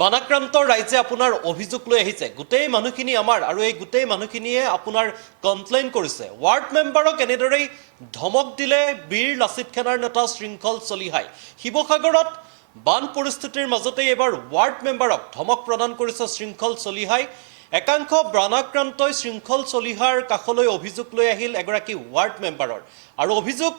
বানাক্ৰান্ত ৰাইজে আপোনাৰ অভিযোগ লৈ আহিছে গোটেই মানুহখিনি আমাৰ আৰু এই গোটেই মানুহখিনিয়ে আপোনাৰ কমপ্লেইন কৰিছে ৱাৰ্ড মেম্বাৰক এনেদৰেই ধমক দিলে বীৰ লাচিত সেনাৰ নেতা শৃংখল চলিহাই শিৱসাগৰত বান পৰিস্থিতিৰ মাজতে এবাৰ ৱাৰ্ড মেম্বাৰক ধমক প্ৰদান কৰিছে শৃংখল চলিহাই একাংশ বানাক্ৰান্তই শৃংখল চলিহাৰ কাষলৈ অভিযোগ লৈ আহিল এগৰাকী ৱাৰ্ড মেম্বাৰৰ আৰু অভিযোগ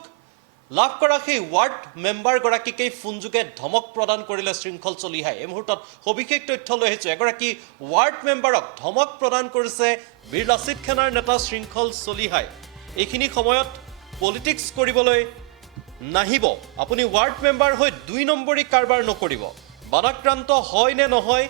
লাভ কৰা সেই ৱাৰ্ড মেম্বাৰগৰাকীকেই ফোনযোগে ধমক প্ৰদান কৰিলে শৃংখল চলিহাই এই মুহূৰ্তত সবিশেষ তথ্য লৈ আহিছোঁ এগৰাকী ৱাৰ্ড মেম্বাৰক ধমক প্ৰদান কৰিছে বীৰ লাচিত সেনাৰ নেতা শৃংখল চলিহাই এইখিনি সময়ত পলিটিক্স কৰিবলৈ নাহিব আপুনি ৱাৰ্ড মেম্বাৰ হৈ ২ নম্বৰী কাৰবাৰ নকৰিব বানাক্ৰান্ত হয় নে নহয়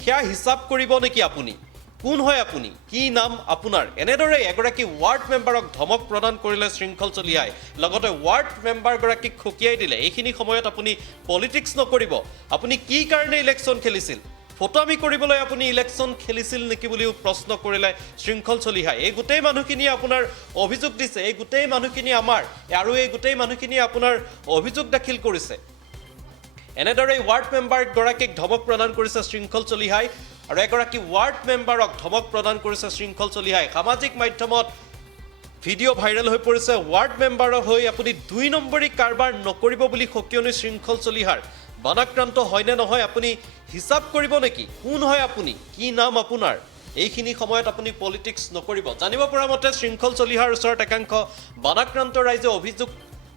সেয়া হিচাপ কৰিব নেকি আপুনি কোন হয় আপুনি কি নাম আপোনাৰ এনেদৰে এগৰাকী ৱাৰ্ড মেম্বাৰক ধমক প্ৰদান কৰিলে শৃংখল চলিহাই লগতে ৱাৰ্ড মেম্বাৰগৰাকীক খকিয়াই দিলে এইখিনি সময়ত আপুনি পলিটিক্স নকৰিব আপুনি কি কাৰণে ইলেকশ্যন খেলিছিল ফটোমি কৰিবলৈ আপুনি ইলেকশ্যন খেলিছিল নেকি বুলিও প্ৰশ্ন কৰিলে শৃংখল চলিহাই এই গোটেই মানুহখিনি আপোনাৰ অভিযোগ দিছে এই গোটেই মানুহখিনি আমাৰ আৰু এই গোটেই মানুহখিনি আপোনাৰ অভিযোগ দাখিল কৰিছে এনেদৰে ৱাৰ্ড মেম্বাৰগৰাকীক ধমক প্ৰদান কৰিছে শৃংখল চলিহাই আৰু এগৰাকী ৱাৰ্ড মেম্বাৰক ধমক প্ৰদান কৰিছে শৃংখল চলিহাই সামাজিক মাধ্যমত ভিডিঅ' ভাইৰেল হৈ পৰিছে ৱাৰ্ড মেম্বাৰৰ হৈ আপুনি ২ নম্বৰী কাৰবাৰ নকৰিব বুলি সকিয়নি শৃংখল চলিহাৰ বানাক্ৰান্ত হয়নে নহয় আপুনি হিচাপ কৰিব নেকি কোন হয় আপুনি কি নাম আপোনাৰ এইখিনি সময়ত আপুনি পলিটিক্স নকৰিব জানিব পৰা মতে শৃংখল চলিহাৰ ওচৰত একাংশ বানাক্ৰান্ত ৰাইজে অভিযোগ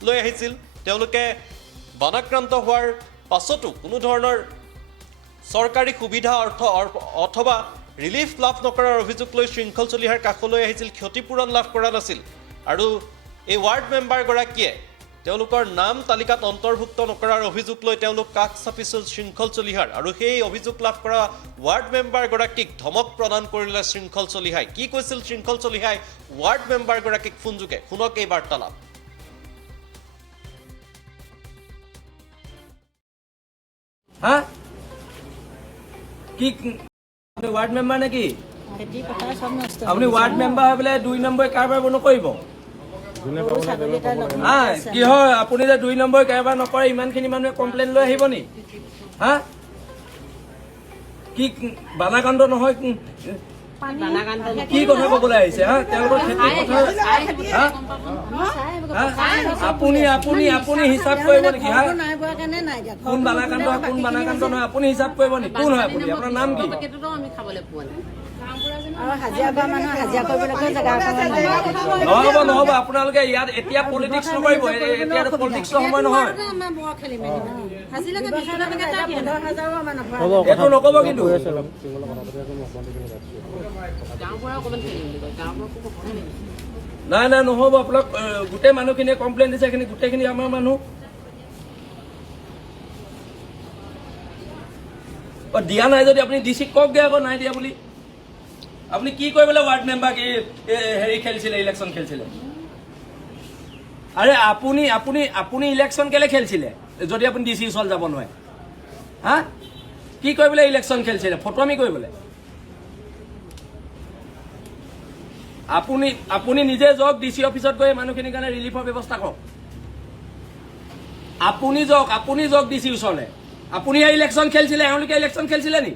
লৈ আহিছিল তেওঁলোকে বানাক্ৰান্ত হোৱাৰ পাছতো কোনো ধৰণৰ চৰকাৰী সুবিধা অথবা ৰিলিফ লাভ নকৰাৰ অভিযোগ লৈ শৃংখল চলিহাৰ কাষলৈ আহিছিল ক্ষতিপূৰণ লাভ কৰা নাছিল আৰু এই ৱাৰ্ড মেম্বাৰগৰাকীয়ে তেওঁলোকৰ নাম তালিকাত অন্তৰ্ভুক্ত নকৰাৰ অভিযোগ লৈ তেওঁলোক কাষ চাপিছিল শৃংখল চলিহাৰ আৰু সেই অভিযোগ লাভ কৰা ৱাৰ্ড মেম্বাৰগৰাকীক ধমক প্ৰদান কৰিলে শৃংখল চলিহাই কি কৈছিল শৃংখল চলিহাই ৱাৰ্ড মেম্বাৰগৰাকীক ফোনযোগে শুনক এই বাৰ্তালাপ হ্যাঁ কি আপনি ওয়াৰ্ড মেম্বাৰ নাকি আপনি ওয়াৰ্ড মেম্বাৰ হয়ে পেলে 2 নম্বৰ কাৰবাৰ নকৰিব হ্যাঁ কি হয় আপুনি যে 2 নম্বৰ কাৰবাৰ নকৰে ইমানখিনি মানুহে কমপ্লেইন লৈ আহিব নি হ্যাঁ কি বানাকাণ্ড নহয় কি কথা ক'বলৈ আহিছে হা তেওঁলোকৰ খেতি কথা আপুনি হিচাপ কৰিব নেকি হা কোন বানাকাণ্ড নহয় আপুনি হিচাপ কৰিব নেকি কোন হয় আপুনি আপোনাৰ নাম কি নহ'ব আপোনালোকে ইয়াত এতিয়া পলিটিক্স নকৰিব এতিয়া পলিটিক্সৰ সময় নহয় এইটো নক'ব কিন্তু নাই নহ'ব আপোনাক গোটেই মানুহখিনিয়ে কমপ্লেইন দিছে এইখিনি গোটেইখিনি আমাৰ মানুহ দিয়া নাই যদি আপুনি ডিচিক কওক দিয়া আকৌ নাই দিয়া বুলি আপুনি কি কৰিবলৈ ৱাৰ্ড মেম্বাৰ কি হেৰি খেলিছিলে ইলেকশ্যন খেলিছিলে আৰে আপুনি ইলেকশ্যন কেলে খেলিছিলে যদি আপুনি ডিচি ওচৰত যাব নোৱাৰে হা কি কৰিবলৈ ইলেকশ্যন খেলিছিলে ফটোমি কৰিবলৈ আপুনি নিজে যাওক ডিচি অফিচত গৈ মানুহখিনিৰ কাৰণে ৰিলিফৰ ব্যৱস্থা কৰক আপুনি যাওক ডিচি ওচৰলৈ আপুনিহে ইলেকশ্যন খেলিছিলে এওঁলোকে ইলেকশ্যন খেলিছিলে নি